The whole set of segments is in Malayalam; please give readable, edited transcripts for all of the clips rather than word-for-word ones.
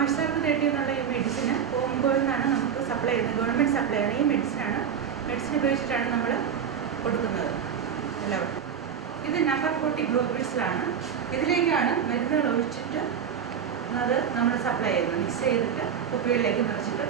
ആഴ്ച30 എന്നുള്ള ഈ മെഡിസിന് ഹോംകോയിൽ നിന്നാണ് നമുക്ക് സപ്ലൈ ചെയ്യുന്നത്. ഗവൺമെൻറ് സപ്ലൈ ആണ്. ഈ മെഡിസിൻ ഉപയോഗിച്ചിട്ടാണ് നമ്മൾ കൊടുക്കുന്നത് എല്ലാവർക്കും. ഇത് നമ്പർ 40 ഗ്ലോബിൾസിലാണ്. ഇതിലേക്കാണ് മരുന്നുകൾ ഒഴിച്ചിട്ട് അത് നമ്മൾ സപ്ലൈ ചെയ്യുന്നത്. മിക്സ് ചെയ്തിട്ട് കുപ്പികളിലേക്ക് നിറച്ചിട്ട്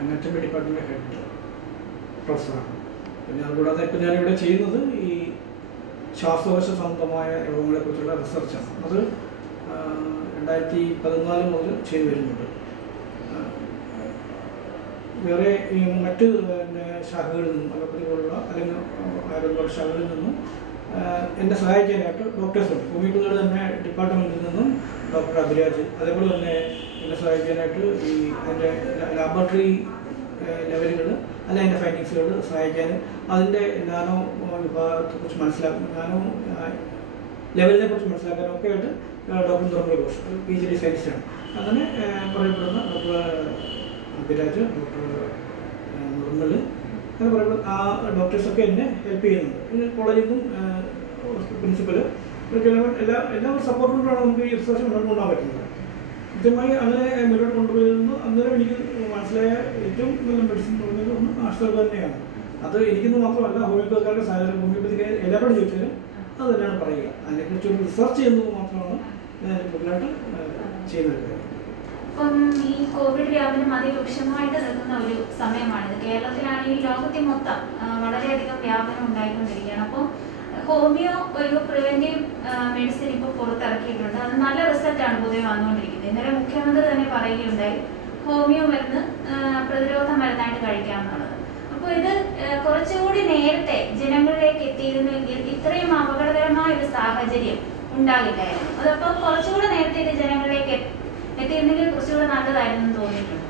അനാറ്റമി ഡിപ്പാർട്ട്മെൻറ്റ് ഹെഡ് പ്രൊഫസറാണ്. പിന്നെ അതുകൂടാതെ ഇപ്പം ഞാനിവിടെ ചെയ്യുന്നത് ഈ ശ്വാസകോശ സംബന്ധമായ രോഗങ്ങളെക്കുറിച്ചുള്ള റിസർച്ചാണ്. അത് 2014 മുതൽ ചെയ്തു വരുന്നുണ്ട്. വേറെ ഈ മറ്റ് ശാഖകളിൽ നിന്നും അലോപ്പതി പോലുള്ള അല്ലെങ്കിൽ ആരോഗ്യ ശാഖകളിൽ നിന്നും എന്നെ സഹായിക്കാനായിട്ട് ഡോക്ടേഴ്സുണ്ട്. ഹോമിയോപ്പതിയുടെ തന്നെ ഡിപ്പാർട്ട്മെൻറ്റിൽ നിന്നും ഡോക്ടർ അഭിരാജ്, അതേപോലെ തന്നെ എന്നെ സഹായിക്കാനായിട്ട് ഈ അതിൻ്റെ ലാബോറട്ടറി ലെവലുകൾ അല്ല അതിൻ്റെ ഫൈൻഡിങ്സുകൾ സഹായിക്കാനും അതിൻ്റെ നാനോ വിഭാഗത്തെക്കുറിച്ച് നാനോ ലെവലിനെ കുറിച്ച് മനസ്സിലാക്കാനും ഒക്കെ ആയിട്ട് ഡോക്ടർ നിർമ്മൽ ഘോഷ് PhD സയൻസിലാണ്. അങ്ങനെ പറയപ്പെടുന്ന ഡോക്ടർ അഭിരാജ്, ഡോക്ടർ നിർമ്മൽ അങ്ങനെ പറയുമ്പോൾ ആ ഡോക്ടേഴ്സൊക്കെ എന്നെ ഹെൽപ്പ് ചെയ്യുന്നുണ്ട്. കോളേജിൽ നിന്നും പ്രിൻസിപ്പൽ എല്ലാ സപ്പോർട്ടുകൊണ്ടാണ് നമുക്ക് ഈ റിസർച്ച് മുന്നോട്ട് കൊണ്ടുപോകാൻ പറ്റുന്നത്. കൃത്യമായി അങ്ങനെ മുന്നോട്ട് കൊണ്ടുപോയിരുന്നു. അന്നേരം എനിക്ക് മനസ്സിലായ ഏറ്റവും നല്ല മെഡിസിൻ പറഞ്ഞത് ഒന്ന് ആശ്രയം തന്നെയാണ്. അത് എനിക്കെന്ന് മാത്രമല്ല, ഹോമിയോപ്പതിക്കാരുടെ ഹോമിയോപ്പതിക്കാർ എല്ലാവരോടും ചോദിച്ചാലും അത് തന്നെയാണ് പറയുക. അതിനെക്കുറിച്ചൊരു റിസർച്ച് ചെയ്യുന്നത് മാത്രമാണ് ഞാൻ കൂടുതലായിട്ട് ചെയ്യുന്നത്. ഇപ്പം ഈ കോവിഡ് വ്യാപനം അതിരൂക്ഷമായിട്ട് നിൽക്കുന്ന ഒരു സമയമാണിത്. കേരളത്തിലാണെങ്കിൽ ലോകത്തിൽ മൊത്തം വളരെയധികം വ്യാപനം ഉണ്ടായിക്കൊണ്ടിരിക്കുകയാണ്. അപ്പോൾ ഹോമിയോ ഒരു പ്രിവെന്റീവ് മെഡിസിൻ ഇപ്പോൾ പുറത്തിറക്കിയിട്ടുണ്ട്. അത് നല്ല റിസൾട്ടാണ് പൊതുവെ വന്നുകൊണ്ടിരിക്കുന്നത്. ഇന്നലെ മുഖ്യമന്ത്രി തന്നെ പറയുകയുണ്ടായി ഹോമിയോ മരുന്ന് പ്രതിരോധ മരുന്നായിട്ട് കഴിക്കാമെന്നുള്ളത്. അപ്പോൾ ഇത് കുറച്ചുകൂടി നേരത്തെ ജനങ്ങളിലേക്ക് എത്തിയിരുന്നെങ്കിൽ ഇത്രയും അപകടകരമായ ഒരു സാഹചര്യം ഉണ്ടാകില്ലായിരുന്നു. അതപ്പോൾ കുറച്ചുകൂടി നേരത്തെ ഇത് ജനങ്ങളിലേക്ക് എത്തിയിരുന്നെങ്കിൽ കുറച്ചുകൂടെ നല്ലതായിരുന്നു തോന്നിയിട്ടുണ്ട്.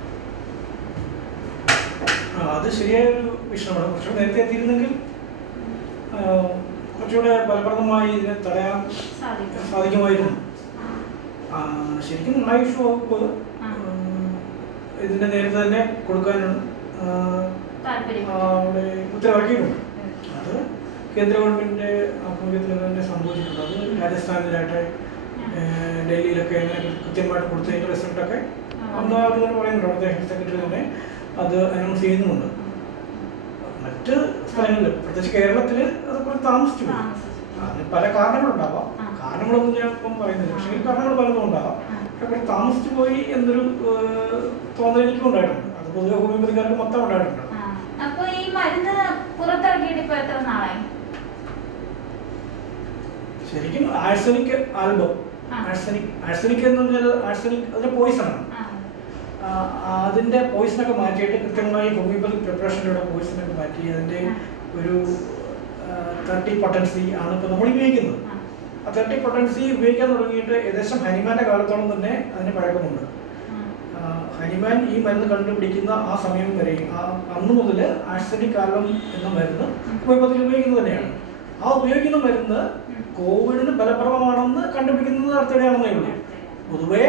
അത് ശരിയായൊരു വിഷയമാണ്. കുറച്ചുകൂടെ നേരത്തെ എത്തിയിരുന്നെങ്കിൽ കുറച്ചുകൂടെ ഫലപ്രദമായി ഇതിനെ തടയാൻ സാധിക്കുമായിരുന്നു. ശരിക്കും ആയുഷ് വകുപ്പ് ഇതിന്റെ നേരത്തെ തന്നെ കൊടുക്കാനാണ് അവിടെ ഉത്തരവിറക്കിയിട്ടുണ്ട്. അത് കേന്ദ്ര ഗവൺമെന്റിന്റെ ആഭിമുഖ്യത്തിൽ തന്നെ സംഭവിച്ചിട്ടുണ്ട്. അത് രാജസ്ഥാനിലായിട്ട് ഡൽഹിയിലൊക്കെ അങ്ങനെ കൃത്യമായിട്ട് കൊടുത്തതിന്റെ റിസൾട്ടൊക്കെ ഒന്നാമത് തന്നെ പറയുന്നുണ്ട്. അവിടുത്തെ ഹെൽത്ത് സെക്രട്ടറി തന്നെ അത് അനൗൺസ് ചെയ്യുന്നുമുണ്ട്. മറ്റ് സ്ഥലങ്ങളിൽ പ്രത്യേകിച്ച് കേരളത്തിൽ അത് കുറച്ച് താമസിച്ചു പോയി. അതിന് പല കാരണങ്ങളുണ്ടാവാം. കാരണങ്ങളൊന്നും ഞാൻ ഇപ്പം പറയുന്നില്ല. പക്ഷേ ഈ കാരണങ്ങൾ പലതും ഉണ്ടാവാം. പക്ഷെ കുറച്ച് താമസിച്ചു പോയി എന്നൊരു തോന്നൽ എനിക്കും ഉണ്ടായിട്ടുണ്ട്. അത് പൊതുവെ ഹോമിയോപ്പതിക്കാർക്ക് മൊത്തം ഉണ്ടായിട്ടുണ്ട്. അപ്പോൾ ഈ മരുന്ന് പുറത്തിറക്കിയിട്ട് ഇപ്പോൾ എത്ര നാളായി? ശരിക്കും ആഴ്സനിക് ആൽബം, ആഴ്സനിക് എന്ന് പറഞ്ഞാൽ ആഴ്സനിക് അതിന്റെ പോയിസണാണ്. അതിന്റെ പോയിസണൊക്കെ മാറ്റിയിട്ട് കൃത്യമായി ഹോമിയോപ്പതിക് പ്രിപ്പറേഷനിലൂടെ പോയിസണൊക്കെ മാറ്റി അതിന്റെ ഒരു 30 പൊട്ടൻസി ആണ് ഇപ്പോൾ നമ്മൾ ഉപയോഗിക്കുന്നത്. ആ 30 പൊട്ടൻസി ഉപയോഗിക്കാൻ തുടങ്ങിയിട്ട് ഏകദേശം ഹനിമാന്റെ കാലത്തോളം തന്നെ അതിന് പഴക്കമുണ്ട്. ഹനിമാൻ ഈ മരുന്ന് കണ്ടുപിടിക്കുന്ന ആ സമയം വരെ അന്ന് മുതൽ ആഴ്സനിക് ആൽബം എന്ന മരുന്ന് ഹോമിയോപ്പതിയിൽ ഉപയോഗിക്കുന്നത് തന്നെയാണ്. ആ ഉപയോഗിക്കുന്ന മരുന്ന് കോവിഡിന് ഫലപ്രദമാണെന്ന് കണ്ടുപിടിക്കുന്നത് അടുത്തിടെയാണെന്നേ ഉള്ളൂ. പൊതുവേ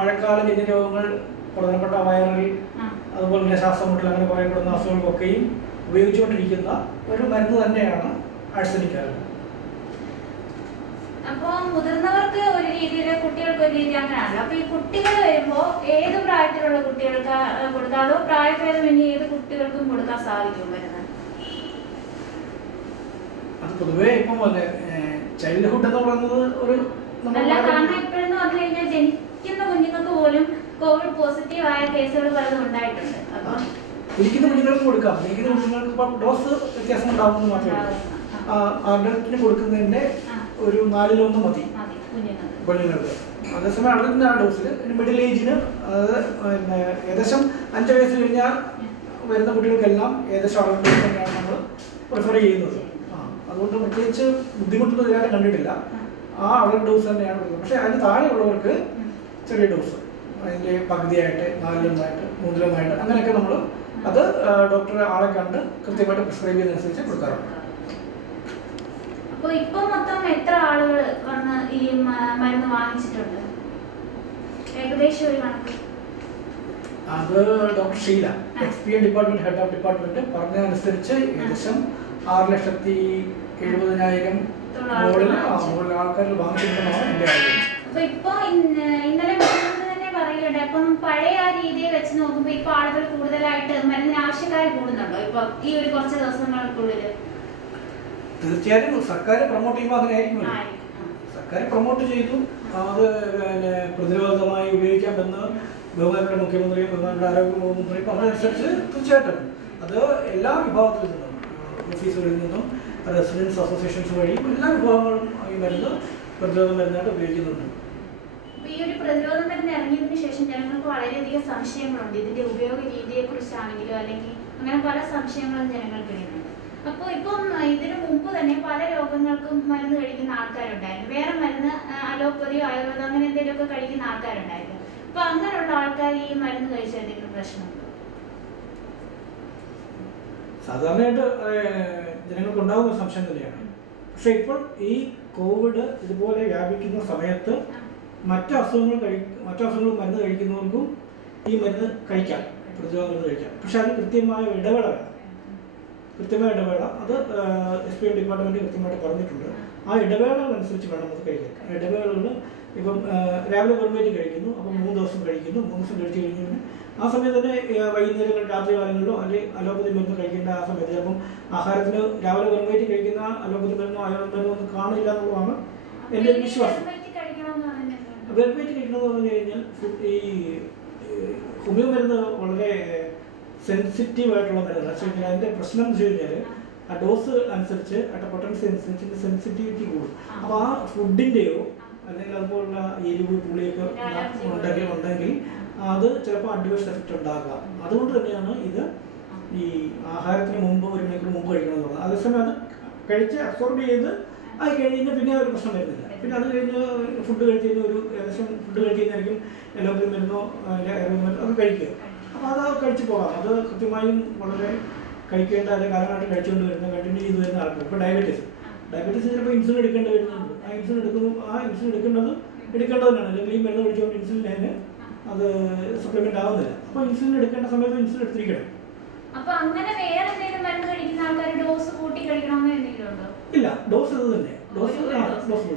മഴക്കാലജന്യ രോഗങ്ങൾ, പ്രധാനപ്പെട്ട വൈറൽ, അതുപോലെ തന്നെ ശ്വാസമുട്ടൽ, അങ്ങനെ പറയപ്പെടുന്ന അസുഖങ്ങൾക്കൊക്കെയും ഉപയോഗിച്ചുകൊണ്ടിരിക്കുന്ന ഒരു മരുന്ന് തന്നെയാണ് ആഴ്സനിക് ആൽബം. അപ്പോൾ മുതിർന്നവർക്ക് ഒരു രീതിയിൽ, കുട്ടികൾക്ക് ഒരു രീതി അങ്ങനെയാണല്ലോ. അപ്പോൾ ഈ കുട്ടികൾ വരുമ്പോൾ ഏത് പ്രായത്തിലുള്ള കുട്ടികൾക്ക് കൊടുക്കാം, അതോ പ്രായഭേദമന്യേ ഏത് കുട്ടികൾക്കും കൊടുക്കാൻ സാധിക്കും മരുന്ന്? അത് പൊതുവേ ഇപ്പം ചൈൽഡ്ഹുഡ് എന്ന് പറയുന്നത് ഒരു അല്ല, കാരണം ഇപ്പോഴെന്ന് പറഞ്ഞു കഴിഞ്ഞാൽ ജനിക്കുന്ന കുഞ്ഞുങ്ങൾക്ക് പോലും കോവിഡ് പോസിറ്റീവ് ആയ കേസുകൾ പലതും ഉണ്ടായിട്ടുണ്ട്. അപ്പം ഇരിക്കുന്ന കുഞ്ഞുങ്ങൾക്ക് കൊടുക്കാം. ഇരിക്കുന്ന കുഞ്ഞുങ്ങൾക്ക് ഇപ്പം ഡോസ് വ്യത്യാസം ഉണ്ടാകുന്നത് മാത്രമേ ഉള്ളൂ. അഡൽറ്റിന് കൊടുക്കുന്നതിന്റെ ഒരു 4/1 മതി കുഞ്ഞുങ്ങൾക്ക്. അതേസമയം അഡൽറ്റിന് ആ ഡോസിൽ മിഡിൽ ഏജിന്, അതായത് ഏകദേശം 5 വയസ്സ് കഴിഞ്ഞാൽ വരുന്ന കുട്ടികൾക്കെല്ലാം ഏകദേശം അഡൽറ്റ് ഡോസ് തന്നെയാണ് നമ്മൾ പ്രിഫർ ചെയ്യുന്നത്. അതുകൊണ്ട് പ്രത്യേകിച്ച് ബുദ്ധിമുട്ടൊന്നും ഇതിനായിട്ട് കണ്ടിട്ടില്ല. ആ അഡൽറ്റ് ഡോസ് തന്നെയാണ് കൊടുക്കുന്നത്. പക്ഷേ അതിന് താഴെയുള്ളവർക്ക് ചെറിയ ഡോസ്, അതിൻ്റെ പകുതിയായിട്ട്, 4/1 3/1 അങ്ങനെയൊക്കെ നമ്മൾ അത് ഡോക്ടറെ ആളെ കണ്ട് കൃത്യമായിട്ട് പ്രിസ്ക്രൈബ് ചെയ്യുന്നതനുസരിച്ച് കൊടുക്കാറുണ്ട്. അപ്പോൾ ഇപ്പോൾ മൊത്തം എത്ര ആളുകൾ വന്ന് ഈ മരുന്ന് വാങ്ങിച്ചിട്ടുണ്ട്? ഏകദേശം ഒരു കണക്ക്. അത് ഡോക്ടർ ഷീല, എക്സ്പീരിയൻ ഡിപ്പാർട്ട്മെന്റ്, ഹെഡ് ഓഫ് ഡിപ്പാർട്ട്മെന്റ് പറഞ്ഞതനുസരിച്ച് ഏകദേശം 6,70,70,000 മുകളിൽ ആൾക്കാർ വാങ്ങിച്ചിട്ടുണ്ടെന്നാണ് എൻ്റെ അറിവ്. അപ്പോൾ ഇപ്പോൾ ഇന്നലെ തന്നെ പറയുന്നുണ്ട്. അപ്പം പഴയ ആ രീതിയെ വെച്ച് നോക്കുമ്പോൾ ഇപ്പോൾ ആളുകൾ കൂടുതലായിട്ട് മരുന്നിന് ആവശ്യക്കാർ കൂടുന്നുണ്ടോ ഇപ്പോൾ ഈ ഒരു കുറച്ച് ദിവസങ്ങൾക്കുള്ളിൽ? തീർച്ചയായിട്ടും സർക്കാർ പ്രൊമോട്ട് ചെയ്യുമ്പോൾ അങ്ങനെ ആയിരിക്കും. സർക്കാർ പ്രൊമോട്ട് ചെയ്തു. അത് പ്രതിരോധമായി ഉപയോഗിക്കാമെന്ന് ബഹുമാനപ്പെട്ട മുഖ്യമന്ത്രിയും ബഹുമാനപ്പെട്ട ആരോഗ്യ മുഖ്യമന്ത്രിയും പറഞ്ഞതനുസരിച്ച് തീർച്ചയായിട്ടും അത് എല്ലാ വിഭാഗത്തിൽ നിന്നും, ഓഫീസുകളിൽ നിന്നും, റെസിഡൻസ് അസോസിയേഷൻസ് വഴി എല്ലാ വിഭാഗങ്ങളും ഈ മരുന്ന് പ്രതിരോധ മരുന്നായിട്ട് ഉപയോഗിക്കുന്നുണ്ട്. ഈ ഒരു പ്രതിരോധ മരുന്ന് ഇറങ്ങിയതിനു ശേഷം ജനങ്ങൾക്ക് വളരെയധികം സംശയങ്ങളുണ്ട്. ഇതിന്റെ ഉപയോഗ രീതിയെ കുറിച്ചാണെങ്കിലും അല്ലെങ്കിൽ അങ്ങനെ പല സംശയങ്ങളും ജനങ്ങൾക്കിടയിലുണ്ട്. അപ്പോൾ ഇപ്പം ഇതിനു മുമ്പ് തന്നെ പല രോഗങ്ങൾക്കും മരുന്ന് കഴിക്കുന്ന ആൾക്കാരുണ്ടായിരുന്നു. വേറെ മരുന്ന് അലോപ്പതിയോ ആയുർവേദം അങ്ങനെ എന്തെങ്കിലുമൊക്കെ കഴിക്കുന്ന ആൾക്കാരുണ്ടായിരുന്നു. അപ്പൊ അങ്ങനെയുള്ള ആൾക്കാർ ഈ മരുന്ന് കഴിച്ച എന്തെങ്കിലും പ്രശ്നമുണ്ടോ? സാധാരണയായിട്ട് ജനങ്ങൾക്ക് ഉണ്ടാകുന്ന സംശയം തന്നെയാണ്. പക്ഷെ ഇപ്പോൾ ഈ കോവിഡ് ഇതുപോലെ വ്യാപിക്കുന്ന സമയത്ത് മറ്റു അസുഖങ്ങൾ മരുന്ന് കഴിക്കുന്നവർക്കും ഈ മരുന്ന് കഴിക്കാം, പ്രതിരോധ മരുന്ന് കഴിക്കാം. പക്ഷെ അത് കൃത്യമായ ഇടവേള വേണം. അത് എക്സ്പീരിയൻ ഡിപ്പാർട്ട്മെന്റ് കൃത്യമായിട്ട് പറഞ്ഞിട്ടുണ്ട്. ആ ഇടവേളകളനുസരിച്ച് വേണം അത് കഴിക്കാൻ. ഇടവേളകൾ ഇപ്പം രാവിലെ വെറും വയറ്റിൽ കഴിക്കുന്നു, അപ്പം 3 ദിവസം കഴിക്കുന്നു. 3 ദിവസം കഴിച്ചു കഴിഞ്ഞാൽ ആ സമയത്ത് തന്നെ വൈകുന്നേരങ്ങളിൽ, രാത്രി കാലങ്ങളിലോ അല്ലെങ്കിൽ അലോപ്പതി മരുന്ന് കഴിക്കേണ്ട ആ സമയത്ത് ചിലപ്പം ആഹാരത്തിന് രാവിലെ വെറും വയറ്റിൽ കഴിക്കുന്ന അലോപ്പതി മരുന്നോ ആയുർവേദ മരുന്നോ ഒന്നും കാണില്ല എന്നുള്ളതാണ് എൻ്റെ ഒരു വിശ്വാസം. വെറും വയറ്റിൽ കഴിക്കണമെന്ന് പറഞ്ഞു കഴിഞ്ഞാൽ ഈ ഹോമിയോ മരുന്ന് വളരെ സെൻസിറ്റീവ് ആയിട്ടുള്ള മരുന്ന്. വെച്ച് കഴിഞ്ഞാൽ അതിൻ്റെ പ്രശ്നം എന്ന് വെച്ച് കഴിഞ്ഞാൽ ആ ഡോസ് അനുസരിച്ച്, പൊട്ടൻസി അനുസരിച്ച് സെൻസിറ്റിവിറ്റി കൂടും. അപ്പോൾ ആ ഫുഡിൻ്റെയോ അല്ലെങ്കിൽ അതുപോലുള്ള എരിവ് പുളിയൊക്കെ ഉണ്ടെങ്കിൽ അത് ചിലപ്പോൾ അഡ്വേഴ്സ് എഫക്റ്റ് ഉണ്ടാകാം. അതുകൊണ്ട് തന്നെയാണ് ഇത് ഈ ആഹാരത്തിന് മുമ്പ് 1 മണിക്കൂർ മുമ്പ് കഴിക്കണമെന്ന് പറഞ്ഞത്. അതേസമയം അത് കഴിച്ച് അബ്സോർബ് ചെയ്ത് അത് കഴിഞ്ഞാൽ പിന്നെ ഒരു പ്രശ്നം വരുന്നില്ല. പിന്നെ അത് കഴിഞ്ഞ് ഫുഡ് കഴിച്ച് കഴിഞ്ഞാൽ ഏകദേശം ഫുഡ് കഴിച്ച് കഴിഞ്ഞായിരിക്കും അലോപ്പതി മരുന്നോ ആയുർവേദ മരുന്നോ അത് കഴിക്കുക. അപ്പോൾ അത് കഴിച്ച് പോകാം. അത് കൃത്യമായും വളരെ കഴിക്കേണ്ട അല്ലെങ്കിൽ കാലമായിട്ട് കഴിച്ചുകൊണ്ട് വരുന്ന, കണ്ടിന്യൂ ചെയ്ത് വരുന്ന ആൾക്കാർ. ഇപ്പോൾ ഡയബറ്റീസ് ചിലപ്പോൾ ഇൻസുലിൻ എടുക്കേണ്ടി വരുന്നുണ്ട്. ആ ഇൻസുലിൻ എടുക്കേണ്ടത് തന്നെയാണ്. അല്ലെങ്കിൽ ഈ മരുന്ന് കഴിച്ചുകൊണ്ട് ഇൻസുലിൻ അതിന് അത് സപ്ലിമെൻ്റ് ആവുന്നില്ല. അപ്പോൾ ഇൻസുലിൻ എടുക്കേണ്ട സമയത്ത് ഇൻസുലിൻ എടുത്തിരിക്കണം. അപ്പൊ അങ്ങനെ വേറെ എന്തെങ്കിലും മരുന്ന് കഴിക്കുന്ന ആൾക്കാർ ഡോസ് കൂട്ടി കഴിക്കണമെന്ന് എന്തെങ്കിലും ഉണ്ടോ? ഇല്ല, ഡോസ് ഇത് തന്നെ. ഡോസ് ഇത്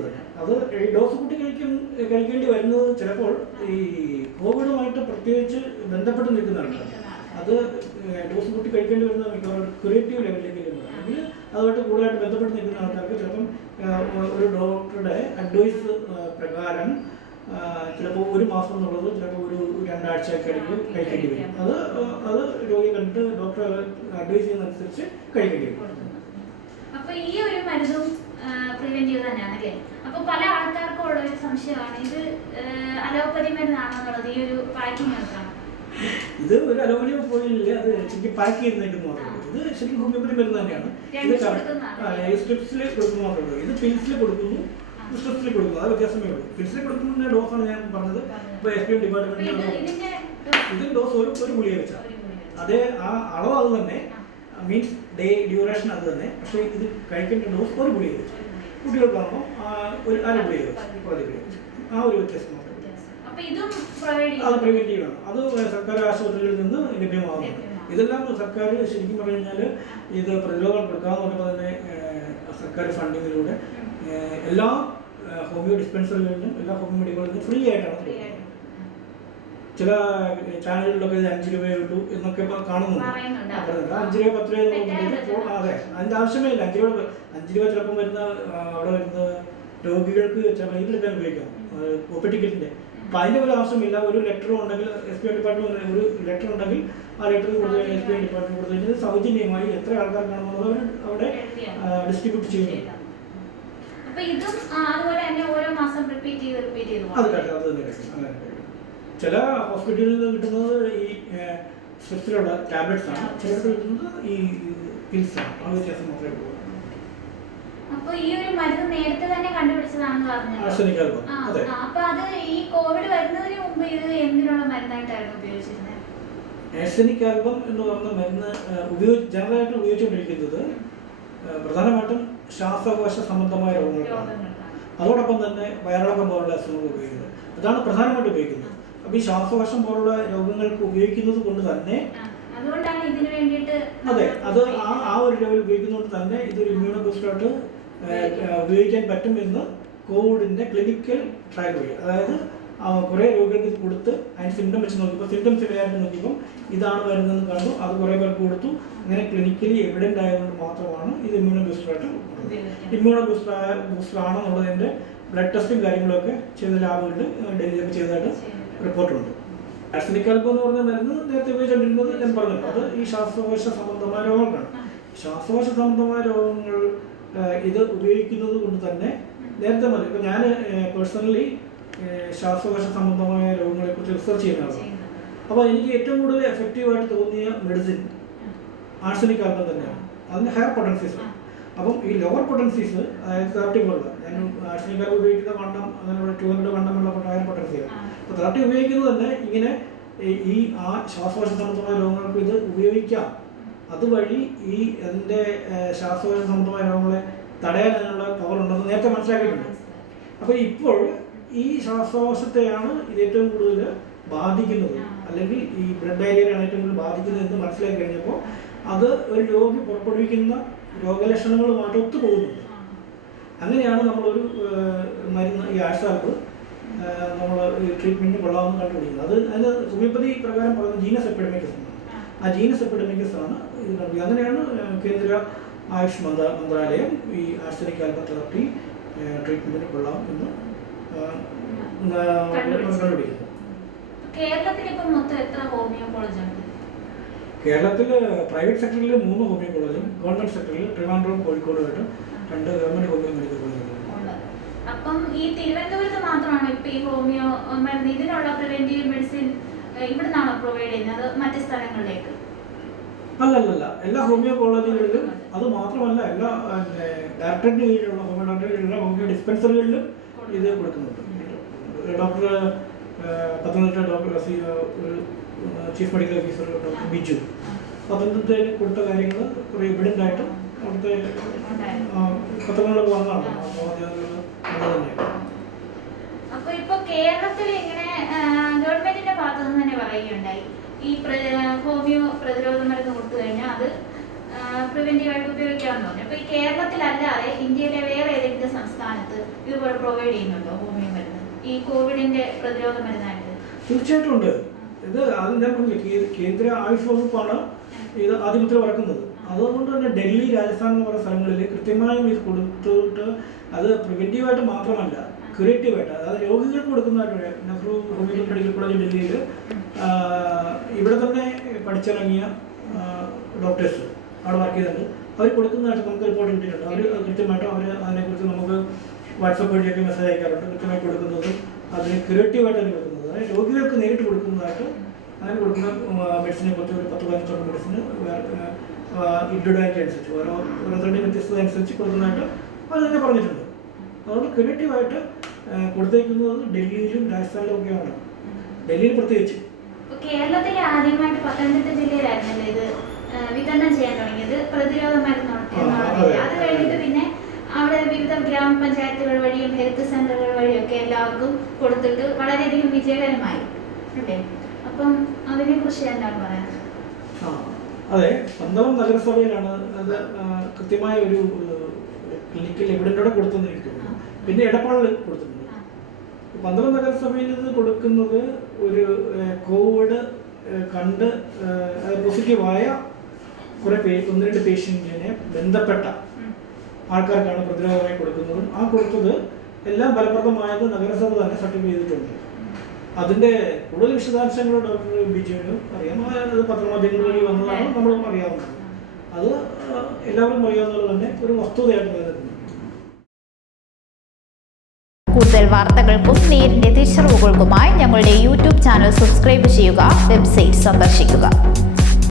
തന്നെ. അത് ഈ ഡോസ് കൂട്ടി കഴിക്കേണ്ടി വരുന്നത് ചിലപ്പോൾ ഈ കോവിഡുമായിട്ട് പ്രത്യേകിച്ച് ബന്ധപ്പെട്ട് നിൽക്കുന്ന ആൾക്കാർ അത് ഡോസ് കൂട്ടി കഴിക്കേണ്ടി വരുന്ന മിക്കവാറും ക്രിയേറ്റീവ് ലെവലിലേക്ക് വരുന്നത്. അല്ലെങ്കിൽ അതുമായിട്ട് കൂടുതലായിട്ട് ബന്ധപ്പെട്ട് നിൽക്കുന്ന ആൾക്കാർക്ക് ചിലപ്പം ഒരു ഡോക്ടറുടെ അഡ്വൈസ് പ്രകാരം ചിലപ്പോൾ ഒരു മാസം എന്നുള്ളത് ചിലപ്പോൾ ഒരു 2 ആഴ്ചയൊക്കെ ഇടയ്ക്ക് കഴിക്കേണ്ടി വരും. അത് രോഗിയെ കണ്ടിട്ട് ഡോക്ടർ അഡ്വൈസ് ചെയ്യുന്നതനുസരിച്ച് കഴിക്കേണ്ടി വരും. അപ്പൊ ഈ ഒരു മരുന്നും പ്രിവെന്റീവ് തന്നെയാണ് അല്ലേ? അപ്പൊ പല ആൾക്കാർക്കും ഉള്ള ഒരു സംശയമാണ് ഇത് അലോപ്പതി മരുന്നാണെന്നുള്ളത്. ഈ ഒരു പാക്കിംഗ് എടുക്കണം, ഇത് ഒരു അലോമനിയം ഫോയിലില്ല, അത് ശരിക്കും പാക്ക് ചെയ്യുന്നതിന് മാത്രമേ ഉള്ളൂ. ഇത് ശരിക്കും ഹോമിയോപ്പതി മരുന്ന് തന്നെയാണ്. ഇത് സ്ട്രിപ്സിൽ കൊടുക്കുന്ന മാത്രമേ ഉള്ളൂ. ഇത് പിൽസിൽ കൊടുക്കുന്നു, സ്ട്രിപ്സിൽ കൊടുക്കുന്നു. അത് വ്യത്യാസമേ ഉള്ളൂ. പിൽസിൽ കൊടുക്കുന്ന ഡോസാണ് ഞാൻ പറഞ്ഞത്. ഇപ്പോൾ SPM ഡിപ്പാർട്ട്മെന്റിൽ ഇതിന് ഡോസ് ഒരു ഗുളിക വെച്ചാൽ അതേ ആ അളവ് അത് തന്നെ, മീൻസ് ഡേ ഡ്യൂറേഷൻ അത് തന്നെ. പക്ഷേ ഇത് കഴിക്കേണ്ട ഡോസ് ഒരു ഗുളിക വെച്ച്, കുട്ടികൾക്കാകുമ്പോൾ ഒരു 1/2 ഗുളിക വെച്ച്, ആ ഒരു വ്യത്യാസം മാത്രമേ. അത് പ്രിവെന്റീവ് ആണ്. അത് സർക്കാർ ആശുപത്രികളിൽ നിന്ന് ലഭ്യമാകുന്നുണ്ട്. ഇതെല്ലാം സർക്കാർ ശരിക്കും പറഞ്ഞു കഴിഞ്ഞാൽ ഇത് പ്രതിരോധം കൊടുക്കാമെന്ന് പറയുമ്പോൾ തന്നെ സർക്കാർ ഫണ്ടിങ്ങിലൂടെ എല്ലാ ഹോമിയോ ഡിസ്പെൻസറികളിലും എല്ലാ ഹോമിയോ മെഡിക്കലിലും ഫ്രീ ആയിട്ടാണ് കൊടുക്കുന്നത്. ചില ചാനലുകളിലൊക്കെ ഇത് 5 രൂപയേ ഉള്ളൂ എന്നൊക്കെ കാണുന്നുണ്ട്. 5 രൂപ 10 രൂപ. അതെ, അതിൻ്റെ ആവശ്യമേ ഇല്ല. 5 രൂപ ചിലപ്പം വരുന്ന അവിടെ വരുന്ന രോഗികൾക്ക് ഇതിലെടുക്കാൻ ഉപയോഗിക്കാം, ഒ പി ടിക്കറ്റിൻ്റെ. അപ്പം അതിൻ്റെ ഒരു ആവശ്യമില്ല. ഒരു ലെറ്റർ ഉണ്ടെങ്കിൽ SPM ഡിപ്പാർട്ട്മെന്റ് ഒരു ലെറ്റർ ഉണ്ടെങ്കിൽ ആ ലെറ്റർ കൊടുത്തു കഴിഞ്ഞാൽ SPM ഡിപ്പാർട്ട്മെന്റ് കൊടുത്തു കഴിഞ്ഞാൽ സൗജന്യമായി എത്ര ആൾക്കാർ കാണുമ്പോൾ അവിടെ ഡിസ്ട്രിബ്യൂട്ട് ചെയ്യുന്നു. അത് തന്നെ. ചില ഹോസ്പിറ്റലിൽ നിന്ന് കിട്ടുന്നത് ഈ സ്ട്രിപ്സിലുള്ള ടാബ്ലറ്റ്സ് ആണ്, ചിലർക്ക് കിട്ടുന്നത് ഈ പിൽസാണ്. ആ വ്യത്യാസം മാത്രമേ ഉള്ളൂ. അപ്പൊ ഈ ഒരു മരുന്ന് നേരത്തെ തന്നെ കണ്ടുപിടിച്ചതാണെന്ന് പറഞ്ഞു. അപ്പൊ അത് ഈ കോവിഡ് വരുന്നതിന് മുമ്പ് ഇത് എന്തിനുള്ള മരുന്നായിട്ടായിരുന്നു ഉപയോഗിച്ചിരുന്നത്? ആർസെനിക് ആൽബം എന്ന് പറയുന്ന മരുന്ന് ജനറലായിട്ട് ഉപയോഗിച്ചുകൊണ്ടിരിക്കുന്നത് പ്രധാനമായിട്ടും ശ്വാസകോശ സംബന്ധമായ രോഗങ്ങൾക്കാണ്. അതോടൊപ്പം തന്നെ വയറിളക്കം പോലുള്ള അസുഖങ്ങൾ ഉപയോഗിക്കുന്നത്. അതാണ് പ്രധാനമായിട്ട് ഉപയോഗിക്കുന്നത്. അപ്പോൾ ഈ ശ്വാസകോശം പോലുള്ള രോഗങ്ങൾക്ക് ഉപയോഗിക്കുന്നത് കൊണ്ട് തന്നെ അതെ, അത് ആ ഒരു ലെവൽ ഉപയോഗിക്കുന്നതുകൊണ്ട് തന്നെ ഇതൊരു ഇമ്മ്യൂണോ ബൂസ്റ്ററായിട്ട് ഉപയോഗിക്കാൻ പറ്റുമെന്ന് കോവിഡിൻ്റെ ക്ലിനിക്കൽ ട്രയൽ വഴി, അതായത് കുറേ രോഗികൾക്ക് ഇത് കൊടുത്ത് അതിന് സിംറ്റം വെച്ച് നോക്കിയപ്പോൾ സിംറ്റം സിവിയറായിട്ട് നോക്കിയപ്പോൾ ഇതാണ് വരുന്നതെന്ന് കണ്ടു. അത് കുറേ പേർക്ക് കൊടുത്തു. അങ്ങനെ ക്ലിനിക്കലി എവിഡൻ്റ് ആയതുകൊണ്ട് മാത്രമാണ് ഇത് ഇമ്മ്യൂണോ ബൂസ്റ്ററായിട്ട് കൊടുക്കുന്നത്. ഇമ്മ്യൂണോ ബൂസ്റ്റർ ആണെന്നുള്ളതിൻ്റെ ബ്ലഡ് ടെസ്റ്റും കാര്യങ്ങളൊക്കെ ചെയ്ത ലാബുകളിൽ ഡൽഹിയിലൊക്കെ ചെയ്തതായിട്ട് റിപ്പോർട്ടുണ്ട്. ആർസെനിക് ആൽബം എന്ന് പറഞ്ഞ മരുന്ന് നേരത്തെ ഉപയോഗിച്ചുകൊണ്ടിരുന്നത് ഞാൻ പറഞ്ഞല്ലോ, അത് ഈ ശ്വാസകോശ സംബന്ധമായ രോഗങ്ങളാണ്. ശ്വാസകോശ സംബന്ധമായ രോഗങ്ങൾ ഇത് ഉപയോഗിക്കുന്നത് കൊണ്ട് തന്നെ നേരത്തെ മതി. ഇപ്പം ഞാൻ പേഴ്സണലി ശ്വാസകോശ സംബന്ധമായ രോഗങ്ങളെക്കുറിച്ച് റിസർച്ച് ചെയ്യുന്ന ആളാണ്. അപ്പോൾ എനിക്ക് ഏറ്റവും കൂടുതൽ എഫക്റ്റീവായിട്ട് തോന്നിയ മെഡിസിൻ ആർസെനിക് ആൽബം തന്നെയാണ്. അതിന് ഹയർ പൊട്ടൻസീസ്. അപ്പം ഈ ലോവർ പൊട്ടൻസീസ്, അതായത് 30 പോലുള്ള, ഞാൻ ആർസെനിക് ആൽബം ഉപയോഗിക്കുന്ന കണ്ടം അങ്ങനെ 200 കണ്ടമുള്ള ഹയർ പൊട്ടൻസിയാണ്. അപ്പോൾ 30 ഉപയോഗിക്കുന്നത് തന്നെ ഇങ്ങനെ ഈ ശ്വാസകോശ സംബന്ധമായ രോഗങ്ങൾക്ക് ഇത് ഉപയോഗിക്കാം. അതുവഴി ഈ അതിൻ്റെ ശ്വാസകോശ സംബന്ധമായ രോഗങ്ങളെ തടയാനുള്ള പവർ ഉണ്ടെന്ന് നേരത്തെ മനസ്സിലാക്കിയിട്ടുണ്ട്. അപ്പോൾ ഇപ്പോൾ ഈ ശ്വാസകോശത്തെയാണ് ഇത് ഏറ്റവും കൂടുതൽ ബാധിക്കുന്നത്, അല്ലെങ്കിൽ ഈ ബ്ലഡ് ഡയറിയയാണ് ഏറ്റവും കൂടുതൽ ബാധിക്കുന്നത് എന്ന് മനസ്സിലാക്കി കഴിഞ്ഞപ്പോൾ അത് ഒരു രോഗി പുറപ്പെടുവിക്കുന്ന രോഗലക്ഷണങ്ങളുമായിട്ട് ഒത്തുപോകുന്നുണ്ട്. അങ്ങനെയാണ് നമ്മളൊരു മരുന്ന് ഈ ആഴ്സാൽബ് നമ്മൾ ഈ ട്രീറ്റ്മെൻറ്റിന് കൊള്ളാമെന്ന് കണ്ടുപിടിക്കുന്നത്. അതിന് ഹോമിയോപ്പതി പ്രകാരം പറയുന്നത് ജീനസ് എപ്പിഡമിക്കസ് എന്നാണ്. ആ ജീനസ് എപ്പിഡമിക്കസ് ആണ് ഇത് കണ്ടുപിടിക്കുന്നത്. അങ്ങനെയാണ് കേന്ദ്ര ആയുഷ് മന്ത്രാലയം ഈ ആർസെനിക് ആൽബം തെറാപ്പി ട്രീറ്റ്മെൻറ്റിന് കൊള്ളാം എന്ന് കണ്ടുപിടിക്കുന്നത്. കേരളത്തിൽ പ്രൈവറ്റ് സെക്ടറിൽ 3 ഹോമിയോ കോളേജും ഗവൺമെന്റ് സെക്ടറിൽ ട്രിവാൻഡ്രം കോഴിക്കോടുമായിട്ട് 2 ഗവൺമെന്റ് ഹോമിയോ മെഡിക്കൽ കോളേജുകളും. അപ്പം ഈ തിരുവനന്തപുരത്ത് മാത്രമാണ് ഇപ്പൊ ഈ ഹോമിയോ മരുന്ന് ഇതിനുള്ള പ്രിവെന്റീവ് മെഡിസിൻ ഇവിടെ നിന്നാണോ പ്രൊവൈഡ് ചെയ്യുന്നത്, മറ്റു സ്ഥലങ്ങളിലേക്ക്? അല്ലല്ല, എല്ലാ ഹോമിയോ കോളേജുകളിലും, അത് മാത്രമല്ല എല്ലാ ഡയറക്ടറേറ്റ് കീഴിലുള്ള ഹോമിയോ ഡിസ്പെൻസറികളിലും ഇത് കൊടുക്കുന്നുണ്ട്. Doctor Pathanamthitta doctor chief medical officer doctor Biju പത്തനംതിട്ടയിൽ കൊടുത്ത കാര്യങ്ങൾ കുറേ എവിഡൻ്റ് ആയിട്ട് അവിടുത്തെ പത്രങ്ങളിലൊക്കെ വന്നതാണ്. അപ്പോൾ അത് തന്നെയാണ്. അപ്പൊ ഇപ്പൊ കേരളത്തിൽ ഇങ്ങനെ ഗവൺമെന്റിന്റെ ഭാഗത്തു നിന്ന് തന്നെ പറയുകയുണ്ടായി, ഈ ഹോമിയോ പ്രതിരോധ മരുന്ന് കൊടുത്തു കഴിഞ്ഞാൽ അത് പ്രിവെന്റീവായിട്ട് ഉപയോഗിക്കാമെന്ന് പറഞ്ഞു. അപ്പൊ ഈ കേരളത്തിലല്ലാതെ ഇന്ത്യയിലെ വേറെ ഏതെങ്കിലും സംസ്ഥാനത്ത് ഇതുപോലെ പ്രൊവൈഡ് ചെയ്യുന്നുണ്ടോ ഹോമിയോ മരുന്ന്, ഈ കോവിഡിന്റെ പ്രതിരോധ മരുന്നായിട്ട്? തീർച്ചയായിട്ടും ഉണ്ട്. ഇത് അത് ഞാൻ പറഞ്ഞില്ല, കേന്ദ്ര ആയുഷ് വകുപ്പാണ് ഇത് ആധിപത്യം ഇറക്കുന്നത്. അതുകൊണ്ട് തന്നെ ഡൽഹി, രാജസ്ഥാൻ എന്ന് പറയുന്ന സ്ഥലങ്ങളിൽ കൃത്യമായും ഇത് കൊടുത്തിട്ട് അത് പ്രിവെന്റീവായിട്ട് മാത്രമല്ല ക്യൂറേറ്റീവായിട്ട്, അതായത് രോഗികൾക്ക് കൊടുക്കുന്നതായിട്ട് നെഹ്റു ഹോമിയോ മെഡിക്കൽ കോളേജ് ഡൽഹിയിൽ ഇവിടെ തന്നെ പഠിച്ചിറങ്ങിയ ഡോക്ടേഴ്സ് അവിടെ വർക്ക് ചെയ്തിട്ടുണ്ട്. അവർ കൊടുക്കുന്നതായിട്ട് നമുക്ക് റിപ്പോർട്ട് കിട്ടിയിട്ടുണ്ട്. അവർ കൃത്യമായിട്ടും അവർ അതിനെക്കുറിച്ച് നമുക്ക് വാട്സപ്പ് വഴിയൊക്കെ മെസ്സേജ് അയക്കാറുണ്ട്. കൃത്യമായി കൊടുക്കുന്നതും അതിന് ക്യൂറേറ്റീവായിട്ട് തന്നെ കൊടുക്കുന്നത്, അതായത് രോഗികൾക്ക് നേരിട്ട് കൊടുക്കുന്നതായിട്ട് അതിന് കൊടുക്കുന്ന മെഡിസിനെ കുറിച്ച് ഒരു 10-15 മെഡിസിന് ഇൻഡിവിജ്വാലിറ്റി അനുസരിച്ച് ഓരോരുത്തരുടെയും വ്യത്യസ്തത അനുസരിച്ച് കൊടുക്കുന്നതായിട്ട് അത് തന്നെ പറഞ്ഞിട്ടുണ്ട്. അതുകൊണ്ട് ക്യൂറേറ്റീവായിട്ട് കൊടുത്തേക്കുന്നത് ഡൽഹിയിലും രാജസ്ഥാനിലും ഒക്കെയാണ്, ഡൽഹിയിൽ പ്രത്യേകിച്ച്. കേരളത്തിലെ ആദ്യമായിട്ട് പത്തനംതിട്ട ജില്ലയിലായിരുന്നല്ലോ ഇത് വിതരണം ചെയ്യാൻ തുടങ്ങിയത് പ്രതിരോധ മരുന്ന്. അത് കഴിഞ്ഞിട്ട് പിന്നെ അവിടെ വിവിധ ഗ്രാമപഞ്ചായത്തുകൾ വഴിയും ഹെൽത്ത് സെന്ററുകൾ വഴിയും ഒക്കെ എല്ലാവർക്കും കൊടുത്തിട്ട് വളരെയധികം വിജയകരമായി അല്ലേ? അപ്പം അതിനെ കുറിച്ച് എന്താണ് പറയുന്നത്? അതെ, പന്തളം നഗരസഭയിലാണ് അത് കൃത്യമായ ഒരു ക്ലിനിക്കൽ എവിഡൻ്റോടെ കൊടുത്തുകൊണ്ടിരിക്കുന്നത്. പിന്നെ എടപ്പാളിൽ കൊടുത്തിട്ടുണ്ട്. പന്തളം നഗരസഭയിൽ നിന്ന് കൊടുക്കുന്നത് ഒരു കോവിഡ് കണ്ട് പോസിറ്റീവായ കുറേ 1-2 പേഷ്യൻറ്റിനെ ബന്ധപ്പെട്ട ആൾക്കാർക്കാണ് പ്രതിരോധമായി കൊടുക്കുന്നതും. ആ കൊടുത്തത് എല്ലാം ഫലപ്രദമായത് നഗരസഭ തന്നെ സർട്ടിഫൈ ചെയ്തിട്ടുണ്ട്. അതിൻ്റെ കൂടുതൽ വിശദാംശങ്ങൾ ഡോക്ടർ ബിജുവിനും അറിയാം. അത് പത്രമാധ്യമങ്ങളിൽ വന്നതാണ്, നമ്മളും അറിയാവുന്നത്. അത് എല്ലാവരും അറിയാവുന്നത് തന്നെ ഒരു വസ്തുതയായിട്ട് നിലനിൽക്കുന്നു. കൂടുതൽ വാർത്തകൾക്കും നേരിന്റെ തിരിച്ചറിവുകൾക്കുമായി ഞങ്ങളുടെ യൂട്യൂബ് ചാനൽ സബ്സ്ക്രൈബ് ചെയ്യുക, വെബ്സൈറ്റ് സന്ദർശിക്കുക.